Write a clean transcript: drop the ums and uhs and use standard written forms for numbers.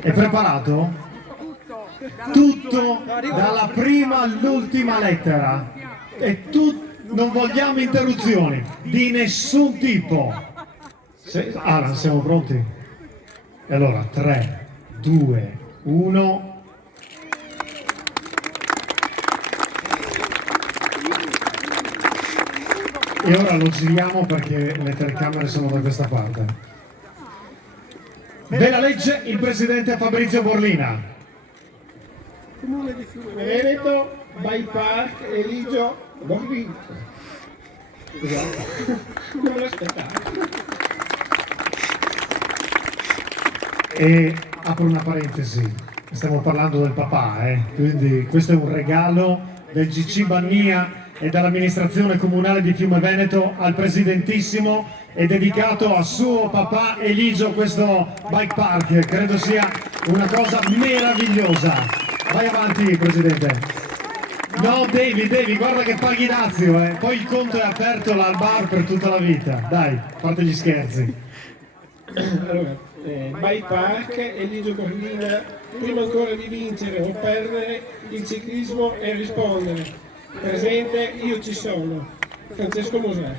È preparato? Tutto dalla prima all'ultima lettera. E non vogliamo interruzioni di nessun tipo. Alan, siamo pronti? E allora 3, 2, 1. E ora lo giriamo perché le telecamere sono da questa parte. Ve la legge il presidente Fabrizio Borlina. Comune di Fiume Veneto, By Park, Eligio Borlina. Non me l'aspettavo. E apro una parentesi, stiamo parlando del papà, quindi questo è un regalo del GC Bannia e dall'amministrazione comunale di Fiume Veneto al presidentissimo, è dedicato a suo papà Eligio questo bike park, credo sia una cosa meravigliosa. Vai avanti presidente. No, devi, guarda che paghi Lazio, poi il conto è aperto là al bar per tutta la vita, dai, a parte gli scherzi. Allora, By Park, Eligio Borlina, prima ancora di vincere o perdere, il ciclismo è rispondere. Presente, io ci sono. Francesco Mosè.